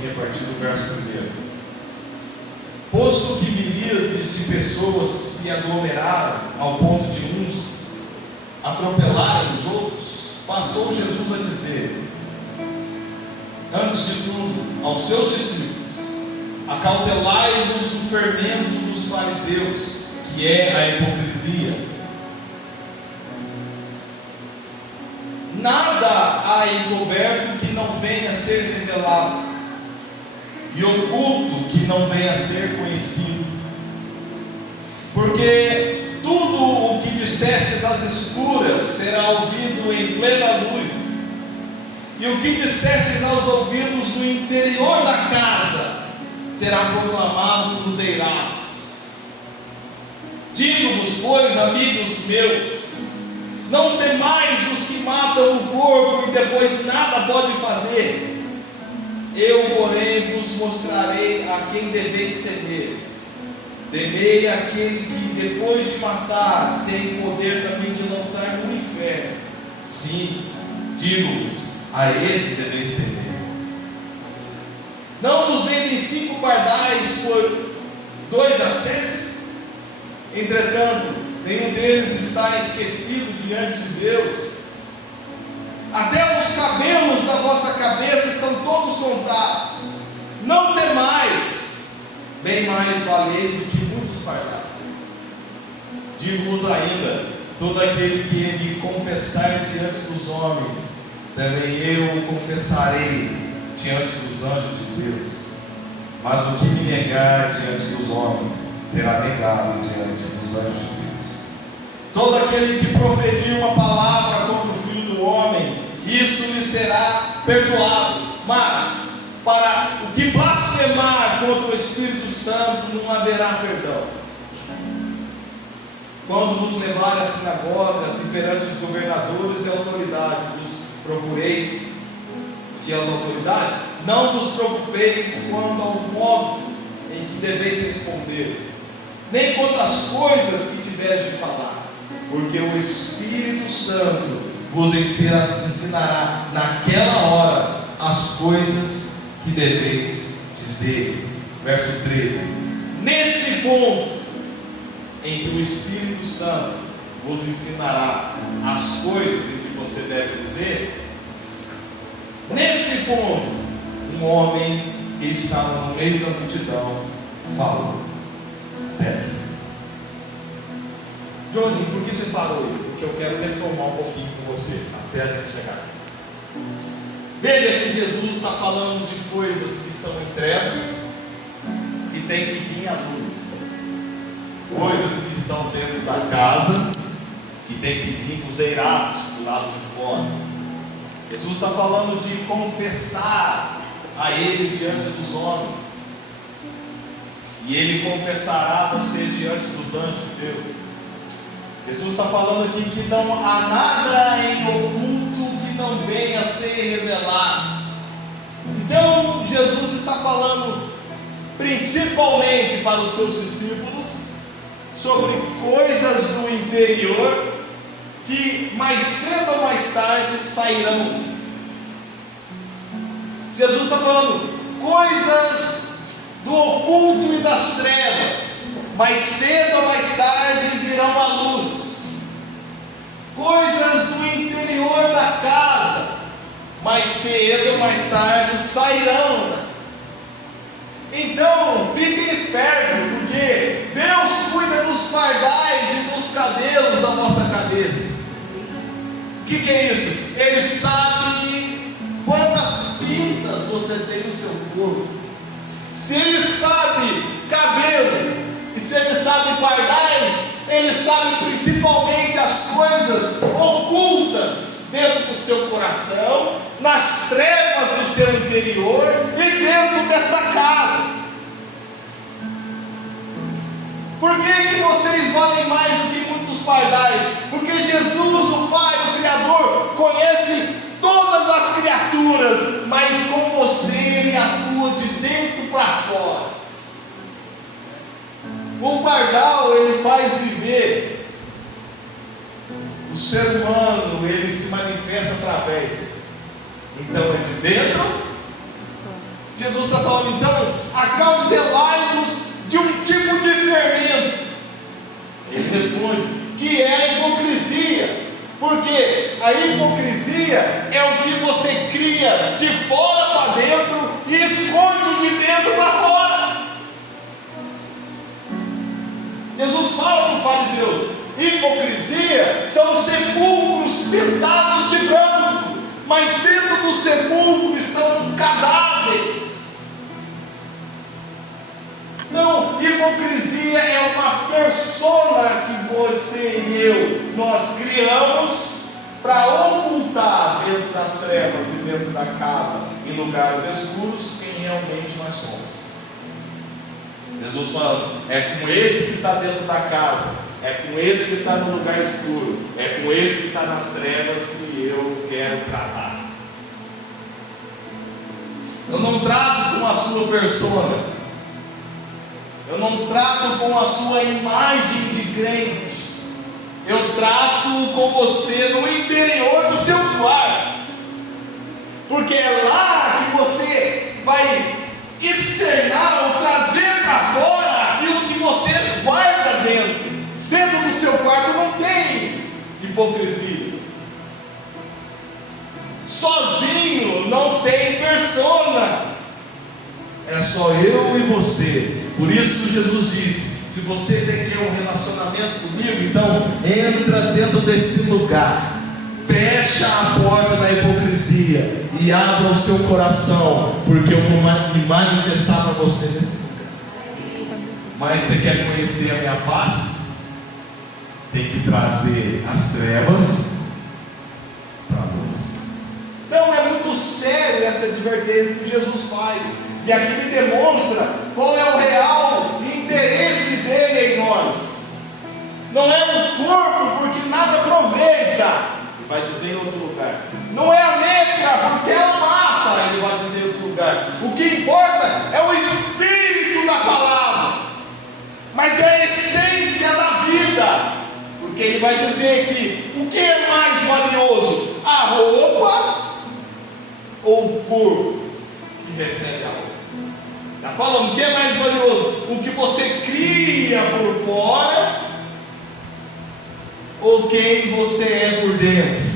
assim, a partir do verso 1. Posto que miríades de pessoas se aglomeraram ao ponto de uns atropelarem os outros, passou Jesus a dizer, antes de tudo, aos seus discípulos: acautelai-vos do fermento dos fariseus, que é a hipocrisia. Nada há encoberto que não venha a ser revelado, e oculto que não venha a ser conhecido. Porque tudo o que dissestes às escuras será ouvido em plena luz, e o que dissestes aos ouvidos do interior da casa será proclamado nos eirados. Digo-vos, pois, amigos meus, não temais os que matam o corpo e depois nada podem fazer. Eu, porém, vos mostrarei a quem deveis temer. Temei aquele que, depois de matar, tem poder também de lançar no inferno. Sim, digo-vos, a esse deveis temer. Não vos vendem 5 pardais por 2 assentos? Entretanto, nenhum deles está esquecido diante de Deus. Até os cabelos da vossa cabeça estão todos contados. Não temais, bem mais valeis do que muitos pardais. Digo-vos ainda, todo aquele que me confessar diante dos homens, também eu o confessarei diante dos anjos de Deus. Mas o que me negar diante dos homens, será negado diante dos anjos de Deus. Todo aquele que proferir uma palavra contra o Filho do Homem, isso lhe será perdoado. Mas para o que blasfemar contra o Espírito Santo, não haverá perdão. Quando vos levarem às sinagogas e perante os governadores e autoridades, vos procureis, e as autoridades, não vos preocupeis quanto ao modo em que deveis responder, nem quanto às coisas que tiveres de falar, porque o Espírito Santo vos ensinará naquela hora as coisas que deveis dizer. Verso 13. Nesse ponto em que o Espírito Santo vos ensinará as coisas em que você deve dizer, nesse ponto, um homem que estava no meio da multidão falou. Até aqui. Johnny, por que você parou aí? Porque eu quero retomar um pouquinho com você, até a gente chegar aqui. Veja que Jesus está falando de coisas que estão em trevas, que tem que vir à luz. Coisas que estão dentro da casa, que tem que vir para os eirados, do lado de fora. Jesus está falando de confessar a Ele diante dos homens, e Ele confessará você diante dos anjos de Deus. Jesus está falando aqui que não há nada em oculto que não venha a ser revelado. Então Jesus está falando principalmente para os seus discípulos sobre coisas do interior que mais cedo ou mais tarde sairão. Jesus está falando coisas do oculto e das trevas, mais cedo ou mais tarde virão à luz. Coisas do interior da casa, mais cedo ou mais tarde sairão. Então, fiquem espertos, porque Deus cuida dos pardais e dos cabelos da vossa cabeça. O que é isso? Ele sabe quantas pintas você tem no seu corpo. Se Ele sabe cabelo, e se Ele sabe pardais, Ele sabe principalmente as coisas ocultas dentro do seu coração, nas trevas do seu interior e dentro dessa casa. Por que vocês valem mais do que muitos pardais? Porque Jesus, o Pai, o Criador, conhece todas as criaturas, mas com você Ele atua de dentro para fora. O pardal, ele faz viver. O ser humano, ele se manifesta através. Então é de dentro. Jesus está A hipocrisia é o que você cria de fora para dentro e esconde de dentro para fora. Jesus fala para os fariseus: hipocrisia são sepulcros pintados de branco, mas dentro do sepulcro estão cadáveres. Não, hipocrisia é uma persona que você e eu, nós criamos para ocultar dentro das trevas e dentro da casa, em lugares escuros, quem realmente nós somos. Jesus falando: é com esse que está dentro da casa, é com esse que está no lugar escuro, é com esse que está nas trevas que eu quero tratar. Eu não trato com a sua persona, eu não trato com a sua imagem de crente, eu trato com você no interior do seu quarto, porque é lá que você vai externar ou trazer para fora aquilo que você guarda dentro. Dentro do seu quarto não tem hipocrisia. Sozinho não tem persona. É só eu e você. Por isso Jesus disse: se você quer um relacionamento comigo, então entra dentro desse lugar, fecha a porta da hipocrisia e abra o seu coração, porque eu vou me manifestar para você nesse lugar. Mas você quer conhecer a minha face? Tem que trazer as trevas para a luz. Então é muito sério essa advertência que Jesus faz, e aqui ele demonstra qual é o real interesse dele em nós. Não é o corpo, porque nada aproveita, vai dizer em outro lugar. Não é a letra, porque ela mata, ele vai dizer em outro lugar. O que importa é o espírito da palavra, mas é a essência da vida. Porque ele vai dizer que o que é mais valioso? A roupa ou o corpo que recebe a roupa? Está falando, o que é mais valioso? O que você cria por fora ou quem você é por dentro?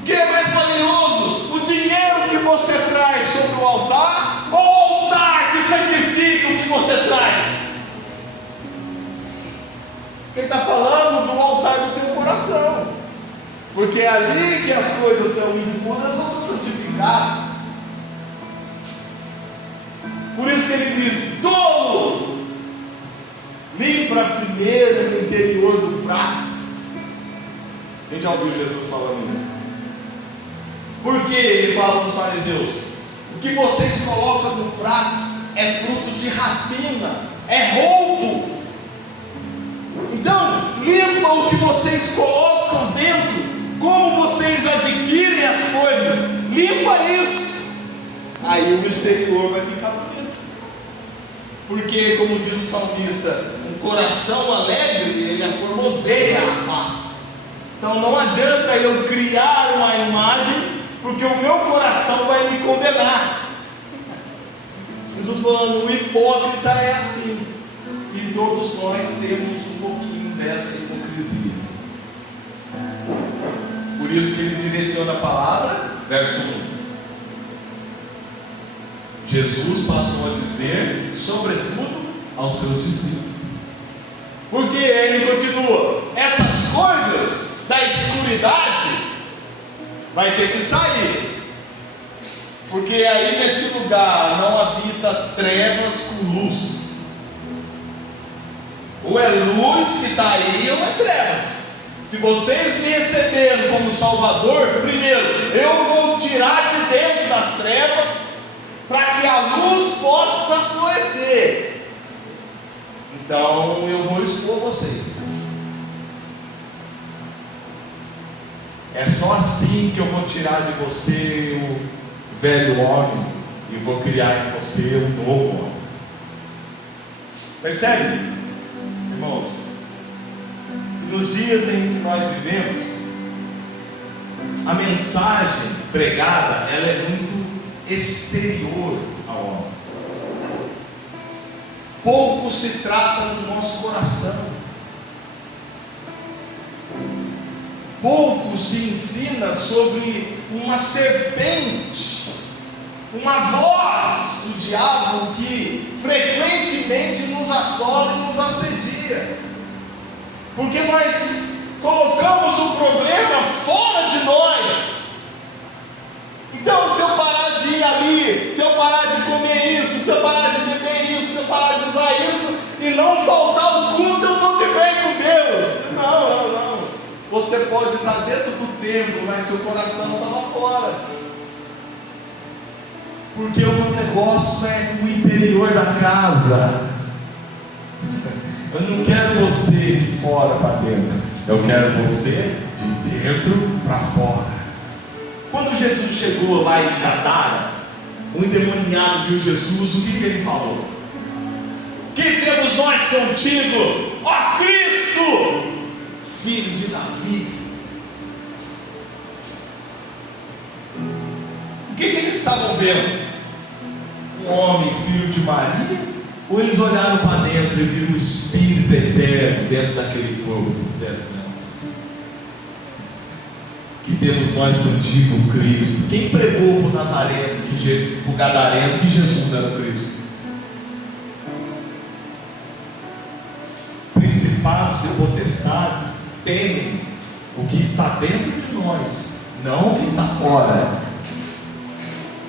O que é mais valioso? O dinheiro que você traz sobre o altar ou o altar que santifica o que você traz? Ele está falando do altar do seu coração, porque é ali que as coisas são impuras ou são santificadas. Por isso que ele diz: tolo, limpa primeiro o interior do prato. Quem já ouviu Jesus falando isso? Porque ele fala para os fariseus: o que vocês colocam no prato é fruto de rapina, é roubo. Então, limpa o que vocês colocam dentro, como vocês adquirem as coisas, limpa isso, aí o exterior vai ficar bonito. Porque, como diz o salmista, um coração alegre, ele formoseia a face. Então não adianta eu criar uma imagem, porque o meu coração vai me condenar. Jesus falando, o hipócrita é assim, e todos nós temos um pouquinho dessa hipocrisia. Por isso que ele direciona a palavra, verso 1. Jesus passou a dizer, sobretudo aos seus discípulos. Porque ele continua, essas coisas da escuridade vai ter que sair. Porque aí nesse lugar não habita trevas com luz. Ou é luz que está aí, ou é trevas. Se vocês me receberam como Salvador, primeiro, eu vou tirar de dentro das trevas, para que a luz possa florescer. Então eu vou expor vocês. É só assim que eu vou tirar de você o velho homem e vou criar em você um novo homem. Percebe, irmãos? Que nos dias em que nós vivemos, a mensagem pregada, ela é muito exterior ao homem. Pouco se trata do nosso coração. pouco se ensina sobre uma serpente, uma voz do diabo que frequentemente nos assola e nos assedia, porque nós colocamos o problema fora de nós. Então, se eu parar de ir ali, se eu parar de comer isso, se eu parar de beber isso, se eu parar de usar isso e não faltar o culto, eu estou de bem com Deus. Não. Você pode estar dentro do templo, mas seu coração está lá fora. Porque o meu negócio é o interior da casa. Eu não quero você de fora para dentro. Eu quero você de dentro para fora. Quando Jesus chegou lá em Gadara, um endemoniado viu Jesus, o que ele falou? Que temos nós contigo, ó Cristo, filho de Davi? O que eles estavam vendo? Um homem, filho de Maria? Ou eles olharam para dentro e viram o Espírito eterno dentro daquele corpo de servo? Que temos nós contigo, Cristo. Quem pregou para o Nazareno, para o Gadareno, que Jesus era Cristo? Principados e potestades temem o que está dentro de nós, não o que está fora.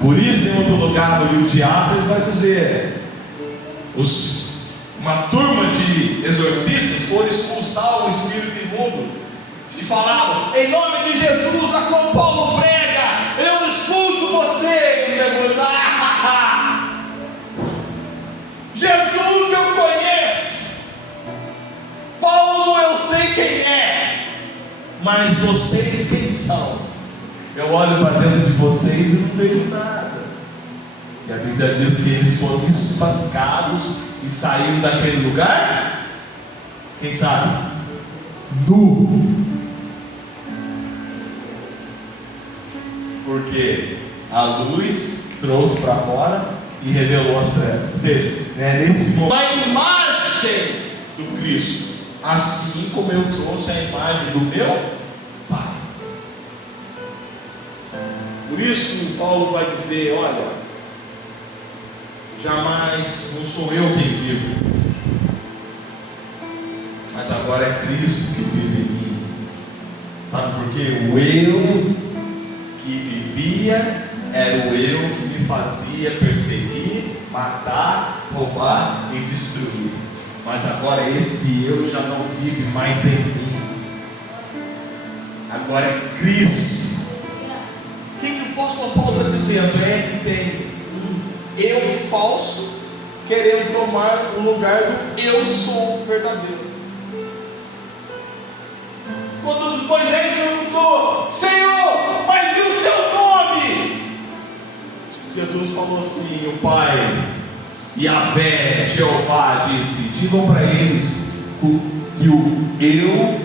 Por isso, em outro lugar, no livro de Atos, ele vai dizer: uma turma de exorcistas foram expulsar o espírito imundo e falaram: em nome de Jesus, a qual Paulo prega, eu expulso você. Jesus eu conheço, Paulo eu sei quem é, mas vocês quem são? Eu olho para dentro de vocês e não vejo nada. E a Bíblia diz que eles foram espancados e saíram daquele lugar, quem sabe? Nu. Porque a luz trouxe para fora e revelou as trevas. Ou seja, nesse momento, a imagem do Cristo, assim como eu trouxe a imagem do meu Pai. Por isso Paulo vai dizer: olha, jamais, não sou eu quem vivo, mas agora é Cristo que vive em mim. Sabe por quê? O eu que vivia era o eu que me fazia perseguir, matar, roubar e destruir. Mas agora esse eu já não vive mais em mim. Agora é Cristo. O que o apóstolo Paulo está dizendo? É que tem um eu falso querendo tomar o lugar do eu sou verdadeiro. Quando Moisés perguntou: Senhor, mas e o seu nome? Jesus falou assim: o Pai, Yahvé, Jeová, disse: digam para eles que o eu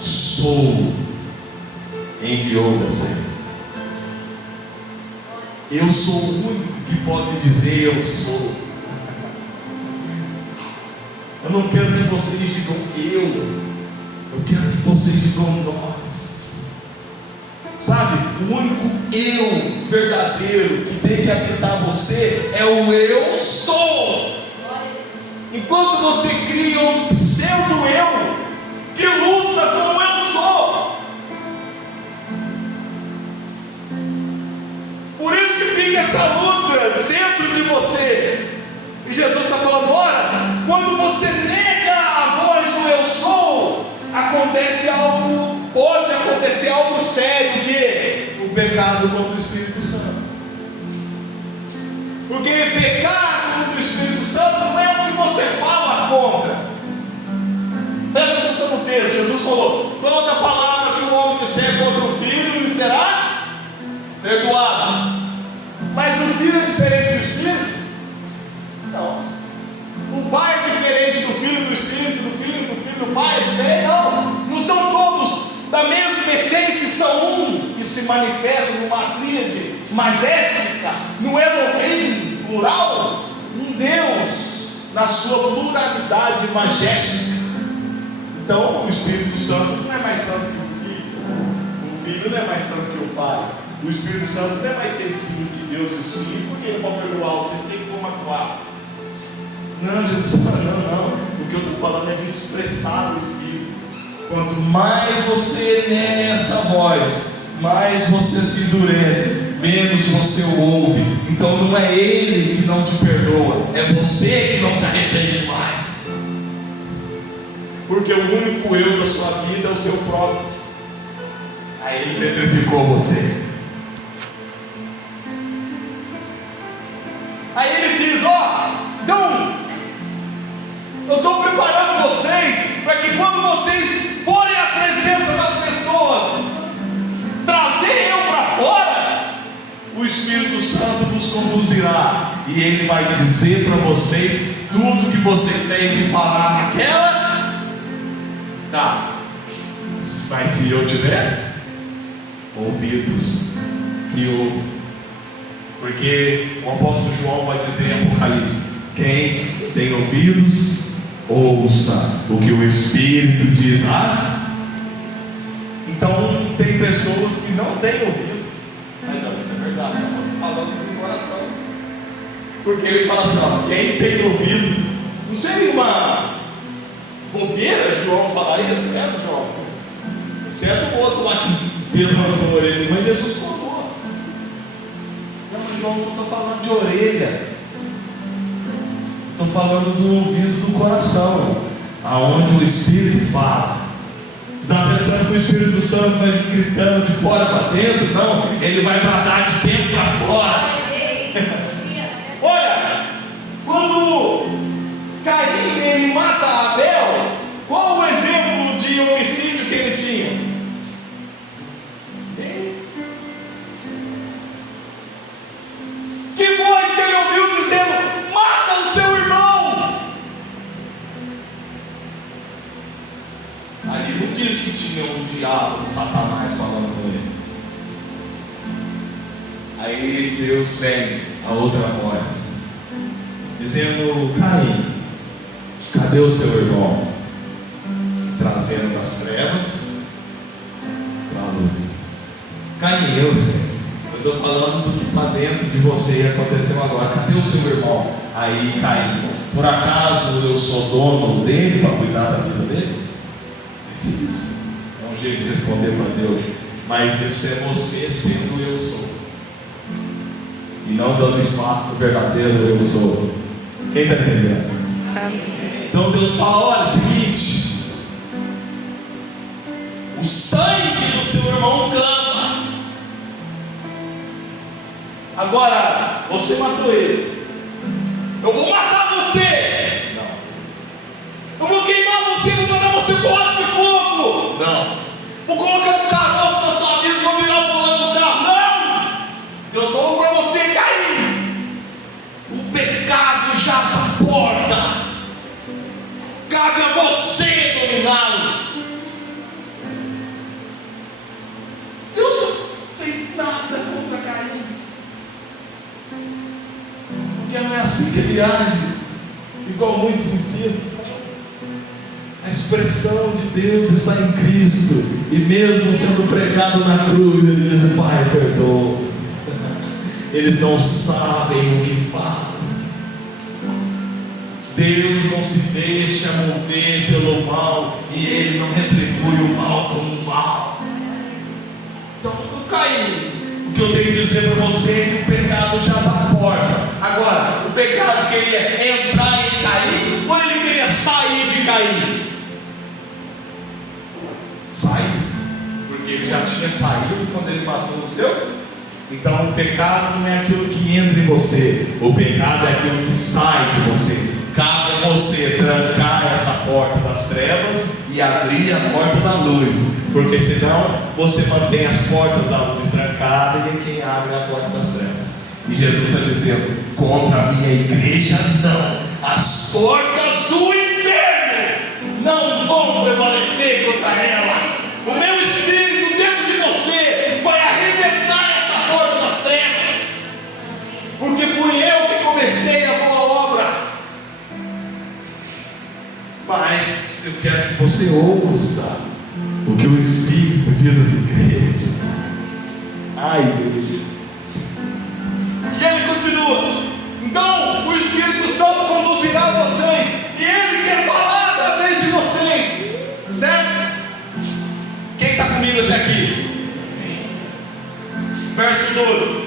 sou enviou vocês. Eu sou o único que pode dizer eu sou. Eu não quero que vocês digam eu quero que vocês digam nós. Sabe, o único eu verdadeiro que tem que habitar você é o eu sou. Enquanto você cria um pseudo eu que luta com o eu sou, por isso que fica essa luta dentro de você. E Jesus está falando: ora, quando você nega a voz do eu sou, acontece algo, pode acontecer algo sério, que o pecado contra o Espírito Santo. Porque pecado contra o Espírito Santo não é o que você fala contra. Presta atenção no texto. Jesus falou: toda palavra que o homem disser contra o filho lhe será perdoada. Mas o filho é diferente do Espírito? Não. O pai é diferente do filho, do Espírito, do filho, do pai é diferente? Não são todos da mesma essência, são um que se manifesta numa tríade magéstica, no Elohim plural, um Deus na sua pluralidade magéstica. Então o Espírito Santo não é mais santo que o Filho, Filho não é mais santo que o Pai. O Espírito Santo não é mais sensível que Deus e os filhos, porque ele pode perdoar você, porque ele for magoar. Não, Jesus fala, não. O que eu estou falando é de expressar o Espírito. Quanto mais você nega essa voz, mais você se endurece, menos você o ouve. Então não é ele que não te perdoa, é você que não se arrepende mais. Porque o único eu da sua vida é o seu próprio. Aí ele petrificou você. Aí ele diz: então eu estou preparando vocês para que quando vocês forem à presença das pessoas, trazer eu para fora, o Espírito Santo vos conduzirá, e ele vai dizer para vocês tudo que vocês têm que falar naquela. Tá, mas se eu tiver ouvidos que ouvem, porque o apóstolo João vai dizer em Apocalipse: quem tem ouvidos, ouça o que o Espírito diz. Então tem pessoas que não têm ouvido. Mas não, isso é verdade, eu estou falando do coração. Porque ele fala assim: quem tem ouvido. Não seria uma bobeira João falar isso, né, João? Exceto o outro lá que Pedro mandou a orelha, mas Jesus falou. Não, João, não estou falando de orelha, estou falando do ouvido do coração, aonde o Espírito fala. Você está pensando que o Espírito Santo vai vir gritando de fora para dentro? Não, ele vai bradar de dentro para fora. Olha, quando Caim ele mata Abel, qual o exemplo de homicídio que ele tinha? Que voz que ele ouviu dizendo: mata o seu irmão. Ali não diz que tinha um diabo, um Satanás falando com ele. Aí Deus vem, a outra voz, dizendo: Caim, cadê o seu irmão? Trazendo das trevas para a luz. Caim, eu estou falando do que está dentro de você aconteceu agora. Cadê o seu irmão? Aí Caim: por acaso eu sou dono dele para cuidar da vida dele? Precisa. É um jeito de responder para Deus. Mas isso é você sendo eu sou, e não dando espaço para o verdadeiro eu sou. Quem está entendendo? Então Deus fala: olha, é o seguinte, o sangue do seu irmão clama. Agora, você matou ele, eu vou matar você. Não. Eu vou queimar você, vou mandar você pro lago de fogo. Não. Vou colocar um caroço na sua vida, vou virar o volante do carro. Não. Deus falou para você: Caim, o pecado jaz à porta, cabe a você dominá-lo. Deus não fez nada contra Caim, porque não é assim que ele age, igual muitos ensinam. A expressão de Deus está em Cristo, e mesmo sendo pregado na cruz, ele diz: Pai, perdoa. Eles não sabem o que fazem. Deus não se deixa mover pelo mal, e Ele não retribui o mal com o mal. Então não caí. O que eu tenho que dizer para você é que o pecado jaz à porta. Agora, o pecado queria entrar em Caim, ou ele queria sair de Caim? Sair, porque ele já tinha saído quando ele matou o seu. Então o pecado não é aquilo que entra em você, o pecado é aquilo que sai de você. Cabe a você trancar essa porta das trevas e abrir a porta da luz, porque senão você mantém as portas da luz trancadas, e quem abre a porta das trevas. E Jesus está dizendo: contra a minha igreja não, as portas do inferno não vão prevalecer contra ela. O meu Espírito dentro de você vai arrebentar essa porta das trevas, porque fui eu que comecei a boa obra. Mas eu quero que você ouça o que o Espírito diz às igrejas. a igreja. E ele continua: então o Espírito Santo conduzirá vocês, e ele quer falar através de vocês, certo? Quem está comigo até aqui? Verso 12: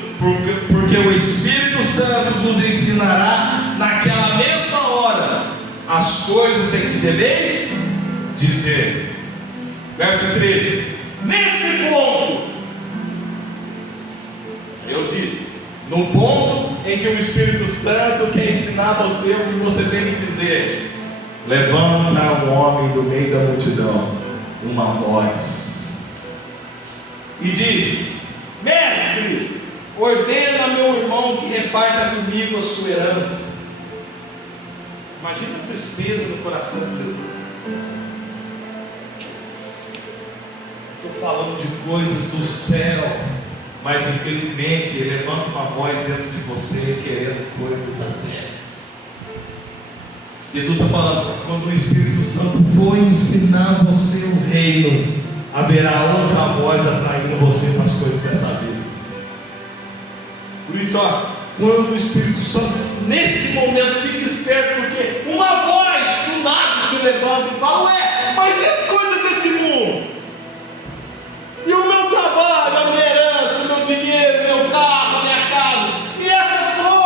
porque o Espírito Santo nos ensinará naquela mesma hora as coisas em que deveis dizer. Verso 13: nesse ponto, eu disse, no ponto em que o Espírito Santo quer ensinar você o que você tem que dizer, levanta um homem do meio da multidão, uma voz, e diz: mestre, ordena meu irmão que reparta comigo a sua herança. Imagina a tristeza no coração de Jesus. Estou falando de coisas do céu, mas infelizmente ele levanta uma voz dentro de você querendo coisas da terra. Jesus está falando: quando o Espírito Santo for ensinar você o reino, haverá outra voz atraindo você para as coisas dessa vida. Por isso, quando o Espírito Santo, nesse momento, fica esperto, porque uma voz do nada se levanta e fala: ué, mas e as coisas desse mundo? E o meu trabalho, a minha herança, o meu dinheiro, meu carro, a minha casa, e essas coisas?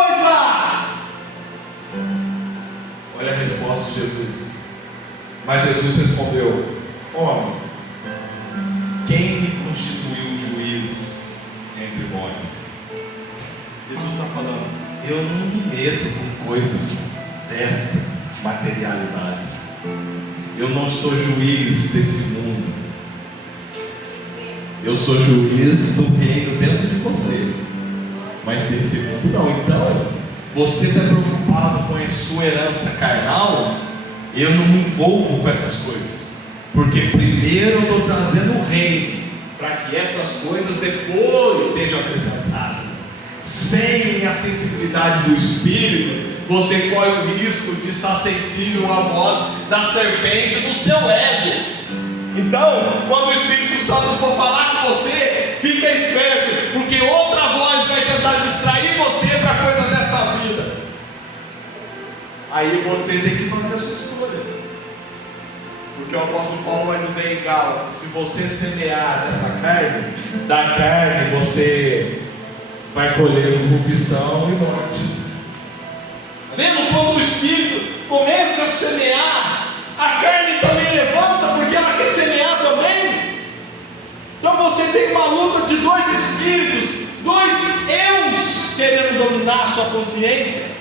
Olha a resposta de Jesus. Mas Jesus respondeu: homem, quem me constituiu juiz entre vós? Jesus está falando: eu não me meto com coisas dessa materialidade. Eu não sou juiz desse mundo. Eu sou juiz do reino dentro de você, mas desse mundo não. Então, você está preocupado com a sua herança carnal? Eu não me envolvo com essas coisas, porque primeiro eu estou trazendo o reino, para que essas coisas depois sejam acrescentadas. Sem a sensibilidade do Espírito, você corre o risco de estar sensível à voz da serpente do seu ego. Então, quando o Espírito Santo for falar com você, fica esperto, porque outra voz vai tentar distrair você para coisas dessa vida. Aí você tem que fazer a sua escolha, porque o apóstolo Paulo vai dizer em Gálatas: se você semear nessa carne, da carne você vai colher corrupção e morte. Tá vendo? Quando o Espírito começa a semear, a carne também levanta, porque ela quer semear também. Então você tem uma luta de dois espíritos, dois eus querendo dominar a sua consciência.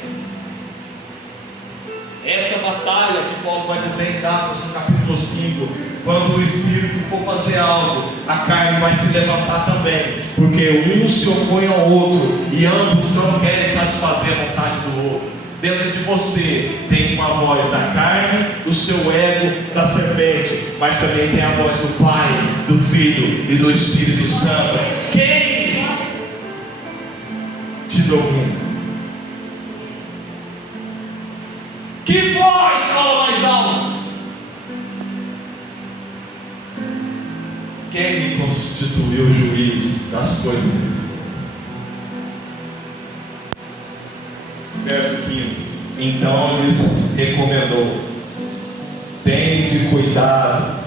Essa é a batalha que Paulo vai dizer em Gálatas no capítulo 5. Quando o Espírito for fazer algo, a carne vai se levantar também, porque um se opõe ao outro e ambos não querem satisfazer a vontade do outro. Dentro de você tem uma voz da carne, do seu ego, da serpente, mas também tem a voz do Pai, do Filho e do Espírito Santo. Quem te domina? Que voz fala mais alto? Quem me constituiu juiz das coisas desse mundo? Verso 15: então lhes recomendou: tende cuidado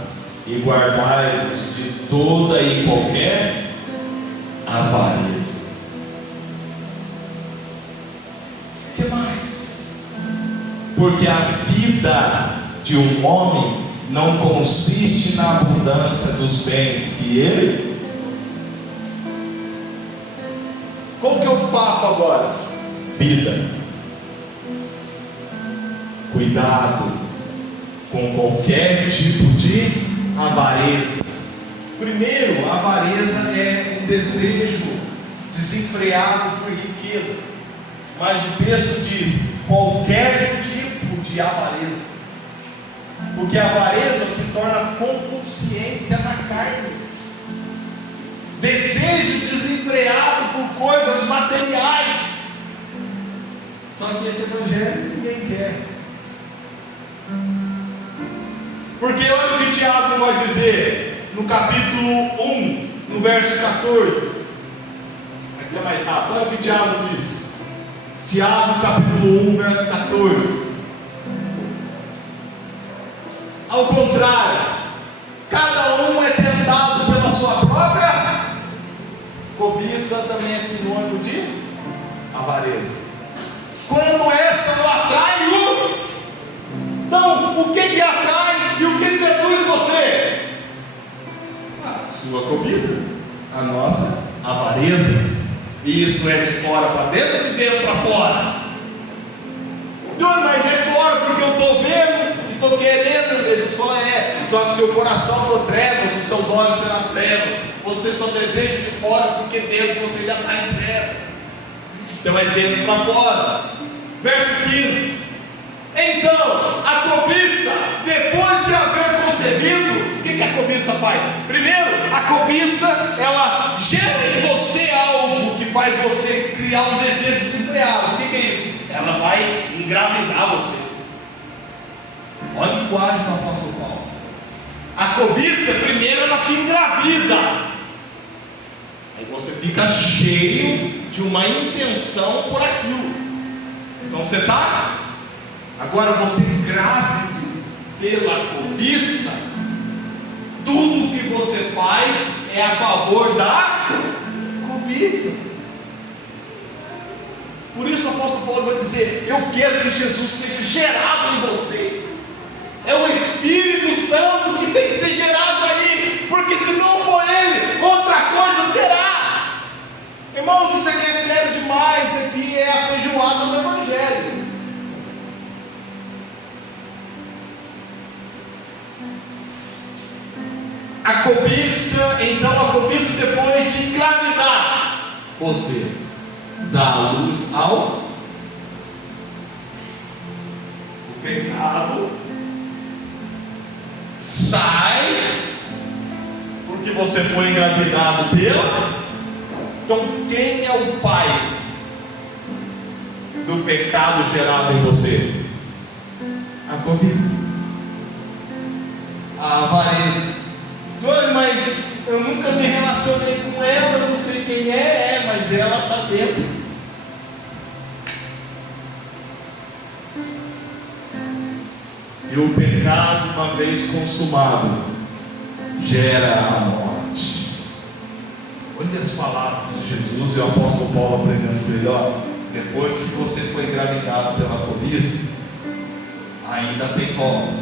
e guardai-vos de toda e qualquer avareza. O que mais? Porque a vida de um homem não consiste na abundância dos bens que ele... Qual que é o papo agora? Vida. Cuidado com qualquer tipo de avareza. Primeiro, a avareza é um desejo desenfreado por riquezas, mas o texto diz qualquer tipo de avareza, porque a avareza se torna concupiscência na carne, desejo desenfreado por coisas materiais. Só que esse evangelho ninguém quer. Porque olha o que Tiago vai dizer no capítulo 1, no verso 14: Lê mais rápido. Olha o que o diabo diz. Tiago capítulo 1, verso 14. Ao contrário, cada um é tentado pela sua própria cobiça, também é sinônimo de avareza. Quando esta não atrai o... Então, o que atrai e o que seduz você? A sua cobiça, a nossa avareza. E isso é de fora para dentro ou de dentro para fora? Mas é fora porque eu estou vendo e estou querendo. Jesus fala, só que seu coração for trevas, os seus olhos serão trevas. Você só deseja de fora porque dentro você já está em trevas. Então é dentro para fora. Verso 15. Então, a cobiça, depois de haver concebido, o que a cobiça faz? Primeiro, a cobiça, ela gera em você algo que faz você criar um desejo desenfreado. O que é isso? Ela vai engravidar você. Olha a linguagem do apóstolo Paulo. A cobiça, primeiro, ela te engravida. Aí você fica cheio de uma intenção por aquilo. Então você está... Agora você grávido pela cobiça, tudo que você faz é a favor da cobiça. Por isso o apóstolo Paulo vai dizer: eu quero que Jesus seja gerado em vocês. É o Espírito Santo que tem que ser gerado aí, porque se não for Ele, outra coisa será. Irmãos, isso aqui é sério demais. Isso aqui é a feijoada do Evangelho. A cobiça, então a cobiça, depois de engravidar você, dá a luz ao o pecado, sai, porque você foi engravidado pela. Então quem é o pai do pecado gerado em você? A cobiça, a avareza. Mas eu nunca me relacionei com ela, eu não sei quem mas ela está dentro. E o pecado, uma vez consumado, gera a morte. Olha as palavras de Jesus e o apóstolo Paulo aprendendo melhor. Depois que você foi engravidado pela cobiça, ainda tem volta.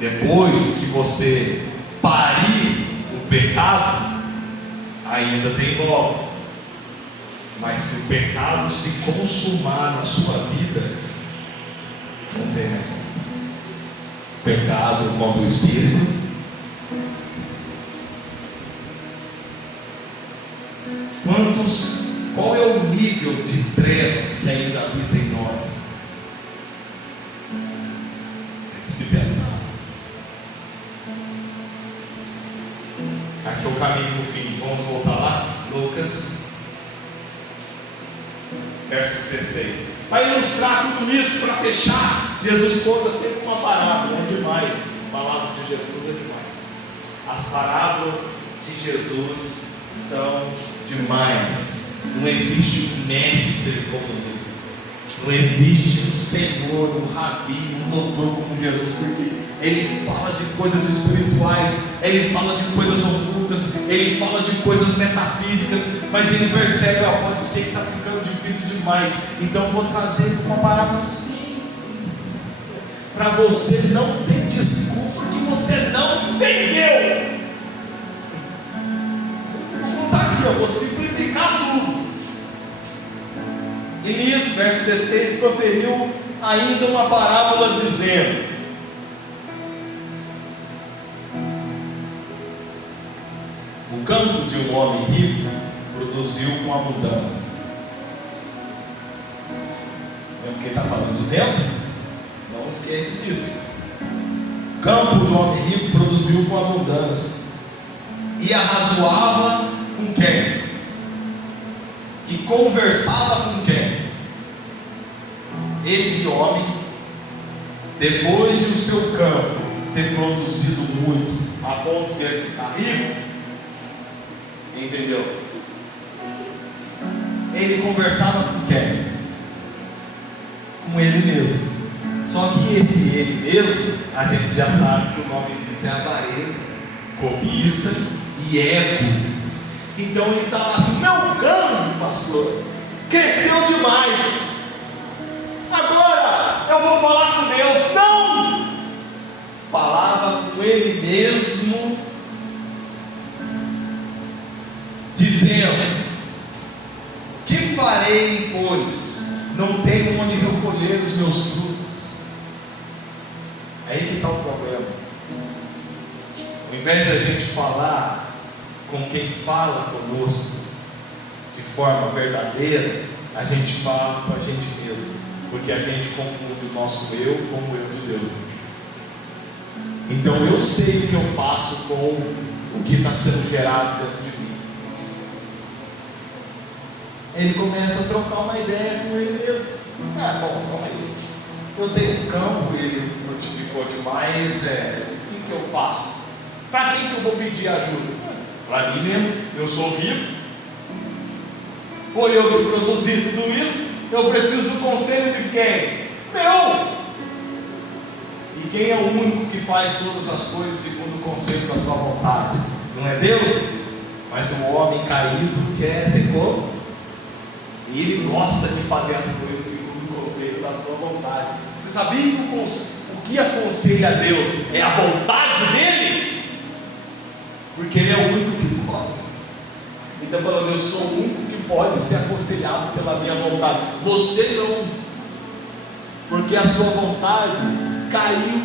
Depois que você parir o pecado, ainda tem volta. Mas se o pecado se consumar na sua vida, não tem mais volta. Pecado contra o Espírito. Qual é o nível de trevas que ainda habita em nós? É de se pensar. Aqui é o caminho do fim. Vamos voltar lá. Lucas, verso 16. Para ilustrar tudo isso, para fechar, Jesus conta sempre uma parábola. É demais. As palavras de Jesus é demais. As parábolas de Jesus são demais. Não existe um mestre como ele. Não existe um Senhor, um Rabi, um doutor como Jesus, porque ele fala de coisas espirituais, ele fala de coisas ocultas, ele fala de coisas metafísicas, mas ele percebe, pode ser que está ficando difícil demais, então vou trazer uma parábola simples, para você não ter desculpa que você não entendeu. Vou contar aqui, vou simplificar tudo. E nisso, verso 16, proferiu ainda uma parábola dizendo: o campo de um homem rico produziu com abundância. Lembra quem está falando de dentro? Não esquece disso. O campo de um homem rico produziu com abundância. E arrazoava com quem? E conversava com quem? Esse homem, depois de o seu campo ter produzido muito, a ponto de ele ficar rico, entendeu? Ele conversava com quem? Com ele mesmo. Só que esse ele mesmo, a gente já sabe que o nome disso é avareza, cobiça e ego. Então ele estava assim: meu campo, pastor, cresceu demais. Agora eu vou falar com Deus. Não! Falava com ele mesmo, dizendo: que farei, pois não tenho onde recolher os meus frutos? Aí que está o problema. Ao invés de a gente falar com quem fala conosco de forma verdadeira, a gente fala com a gente mesmo, porque a gente confunde o nosso eu com o eu de Deus. Então eu sei o que eu faço com o que está sendo gerado dentro de mim. Ele começa a trocar uma ideia com ele mesmo. Bom, calma aí. Eu tenho um campo, ele frutificou demais, o que eu faço? Para quem que eu vou pedir ajuda? Para mim mesmo. Eu sou rico, foi eu que produzi tudo isso, eu preciso do conselho de quem? Meu! E quem é o único que faz todas as coisas segundo o conselho da sua vontade? Não é Deus? Mas o homem caído quer ser como? E ele gosta de fazer as coisas segundo o conselho da sua vontade. Você sabia que o que aconselha a Deus é a vontade dele? Porque ele é o único que pode. Então, falando, eu sou o único que pode ser aconselhado pela minha vontade. Você não, porque a sua vontade caiu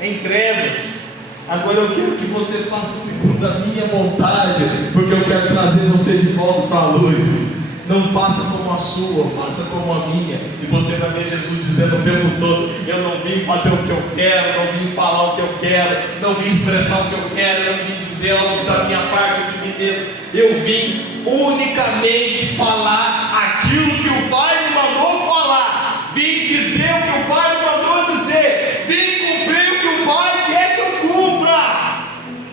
em trevas. Agora eu quero que você faça segundo a minha vontade, porque eu quero trazer você de volta para a luz. Não faça como a sua, faça como a minha. E você vai ver Jesus dizendo o tempo todo: eu não vim fazer o que eu quero, não vim falar o que eu quero, não vim expressar o que eu quero, não vim dizer algo da minha parte de mim mesmo. Eu vim unicamente falar aquilo que o Pai me mandou falar. Vim dizer o que o Pai me mandou dizer. Vim cumprir o que o Pai quer que eu cumpra.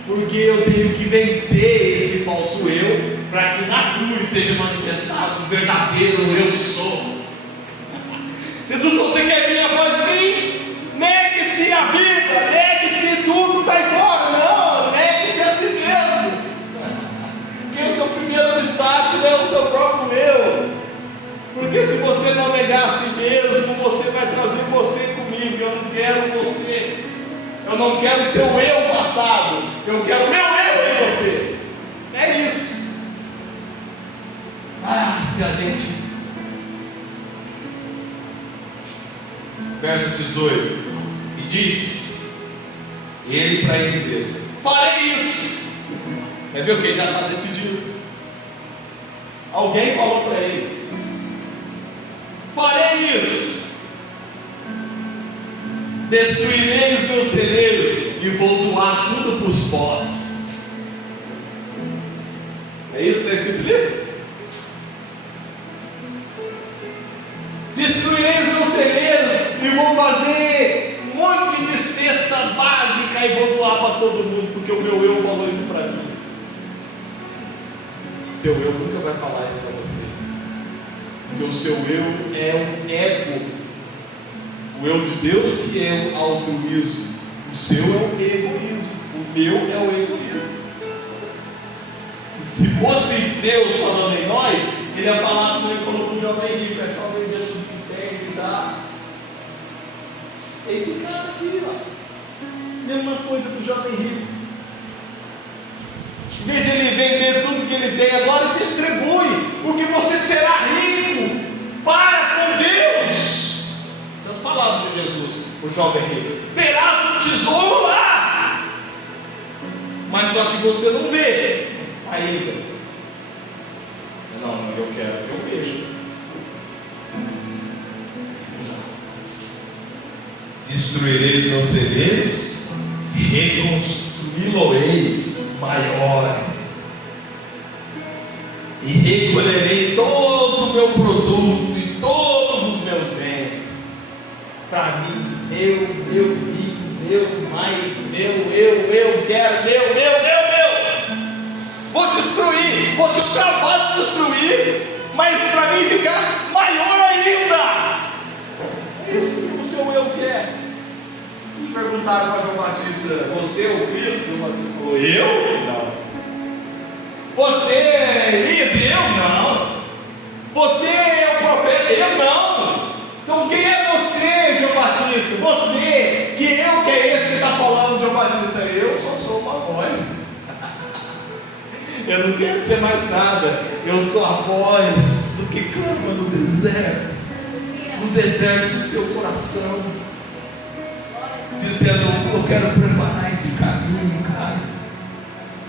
Porque eu tenho que vencer esse falso eu, para que na cruz seja manifestado o verdadeiro eu sou. Jesus, você quer vir após mim? Negue-se a vida, negue-se tudo, está embora. Não, negue-se a si mesmo. Porque o seu primeiro obstáculo é o seu próprio eu. Porque se você não negar a si mesmo, você vai trazer você comigo. Eu não quero você. Eu não quero o seu eu passado. Eu quero o meu eu em você. É isso. Se a gente... Verso 18. E diz ele para ele mesmo: farei isso. É ver o que? Já está decidido. Alguém falou para ele: farei isso. Destruirei os meus celeiros e vou doar tudo para os pobres. É isso que está escrito ali? Destruirei os meus celeiros e vou fazer um monte de cesta básica e vou doar para todo mundo, porque o meu eu falou isso para mim. Seu eu nunca vai falar isso para você, porque o seu eu é um ego. O eu de Deus que é o altruísmo, o seu é o egoísmo, o meu é o egoísmo. Se fosse Deus falando em nós, ele ia falar como ele falou para o jovem rico: é só vender tudo que tem e dar. Esse cara aqui, ó, mesma coisa do jovem rico. Em vez de ele vender tudo que ele tem, agora distribui, porque você será rico para com Deus. Essas palavras de Jesus, o jovem rico: terás um tesouro lá, mas só que você não vê ainda. Não, eu quero que eu veja. Destruirei os meus celeiros, reconstruí-los maiores, e recolherei todo o meu produto e todos os meus bens para mim, meu, mais meu, eu quero, meu. Vou destruir, vou ter o trabalho de destruir. aqui, mas para mim ficar maior ainda. É isso que o seu eu quer. E perguntaram para João Batista: você é o Cristo? João Batista falou: eu? Não. Você é Elias? Eu? Não. Você é o profeta? Eu? Não. Então quem é você, João Batista? Você, que é esse que está falando, João Batista? Eu só sou uma voz. Eu não quero ser mais nada. Eu sou a voz do que clama no deserto do seu coração, dizendo: eu quero preparar esse caminho, cara.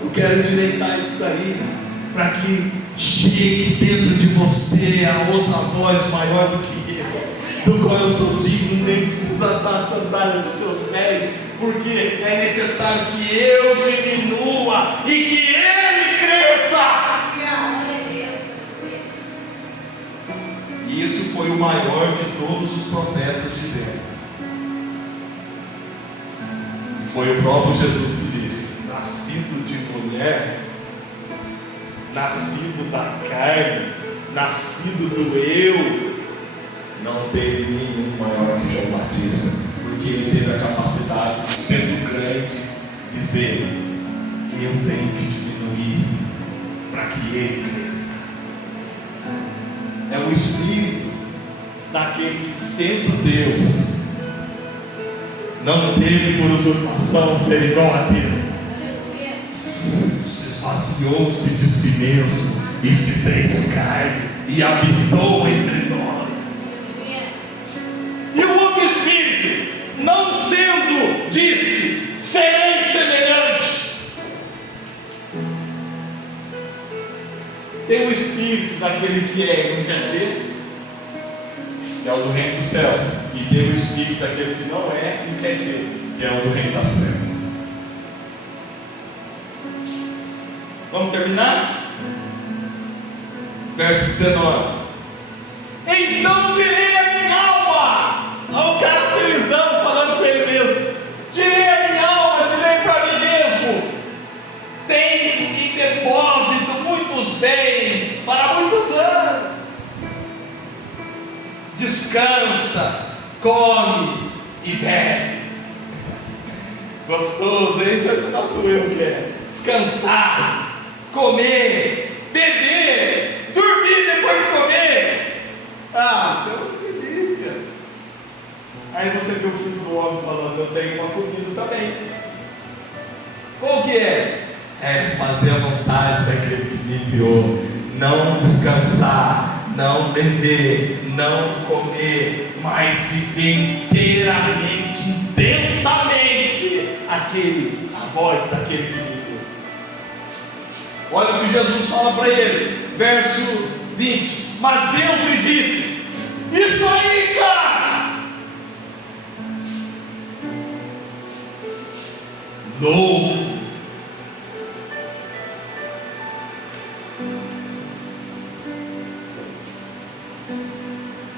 Eu quero endireitar isso daí, para que chegue dentro de você a outra voz maior do que eu, do qual eu sou digno nem de desatar a sandália dos seus pés, porque é necessário que eu diminua e que Ele cresça. E isso foi o maior de todos os profetas dizendo. E foi o próprio Jesus que disse: nascido de mulher, nascido da carne, nascido do eu, não teve nenhum maior que João Batista, porque ele teve a capacidade de, sendo grande, dizer: eu tenho que diminuir para que ele cresça. É o espírito daquele que, sendo Deus, não teve por usurpação ser igual a Deus. Se esvaziou-se de si mesmo e se fez carne e habitou entre nós. E o outro espírito, não sendo, disse: serei semelhante. Tem o espírito daquele que é e não quer ser, que é o do reino dos céus. E tem o espírito daquele que não é e quer ser, que é o do reino das trevas. Vamos terminar? Verso 19. Então direi a minha alma, ao cara felizão falando com ele mesmo, direi a minha alma, direi para mim mesmo: tens em depósito muitos bens para muitos anos. Descansa, come e bebe. Gostoso, hein? Isso é o que o nosso eu quer. Descansar, comer, beber, dormir depois de comer. Ah, isso é uma delícia. Aí você vê o filho do homem falando: eu tenho uma comida também. Qual que é? É fazer a vontade daquele que me enviou. Não descansar, não beber, não comer, mas viver inteiramente, intensamente a voz daquele que me enviou. Olha o que Jesus fala para ele, verso 20: mas Deus lhe disse: isso aí, cara, louco.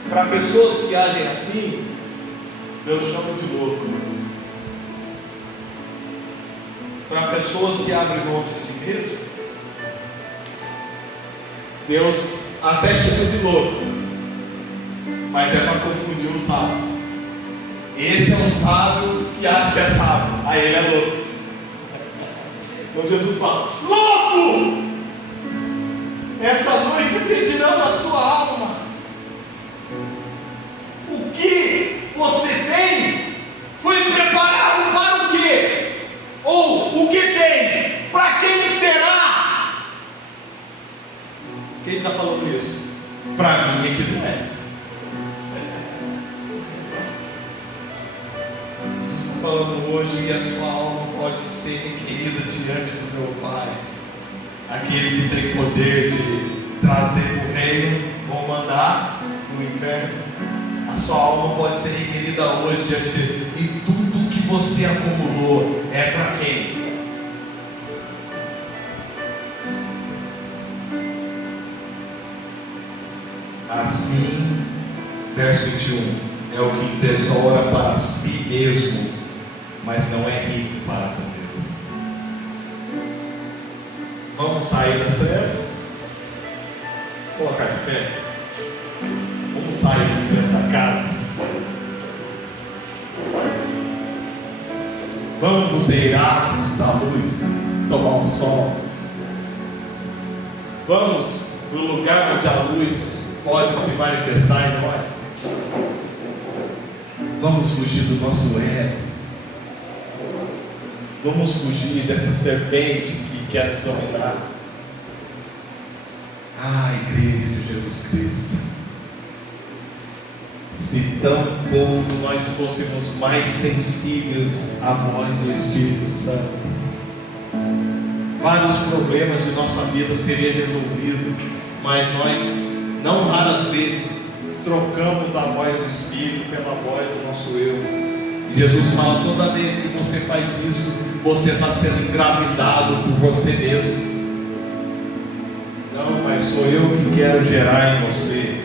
Para pessoas que agem assim, Deus chama de louco. Para pessoas que abrem mão de si mesmo, Deus até chama de louco, mas é para confundir os sábios. Esse é um sábio que acha que é sábio, aí ele é louco. Então Jesus fala: louco! Essa noite pedirão a sua alma. O que você tem foi preparado para o quê? Ou o que tens, para quem será? Quem está falando isso? Para mim é que não é. Estou falando hoje que a sua alma pode ser requerida diante do meu Pai, aquele que tem poder de trazer o reino ou mandar no inferno. A sua alma pode ser requerida hoje diante dele. E tudo que você acumulou é para quem? Assim, verso 21, é o que tesoura para si mesmo, mas não é rico para com Deus. Vamos sair das trevas? Vamos colocar de pé. Vamos sair de dentro da casa. Vamos eirados da luz, tomar um sol. Vamos para o lugar onde a luz pode se manifestar em nós. Vamos fugir do nosso ego. Vamos fugir dessa serpente que quer nos dominar. Igreja de Jesus Cristo, se tão pouco nós fôssemos mais sensíveis à voz do Espírito Santo, vários problemas de nossa vida seriam resolvidos, mas nós, não raras vezes, trocamos a voz do Espírito pela voz do nosso eu. E Jesus fala: toda vez que você faz isso, você está sendo engravidado por você mesmo. Não, mas sou eu que quero gerar em você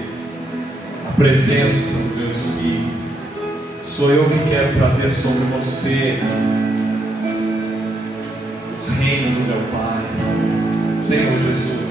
a presença do meu Espírito. Sou eu que quero trazer sobre você o reino do meu Pai. Senhor Jesus,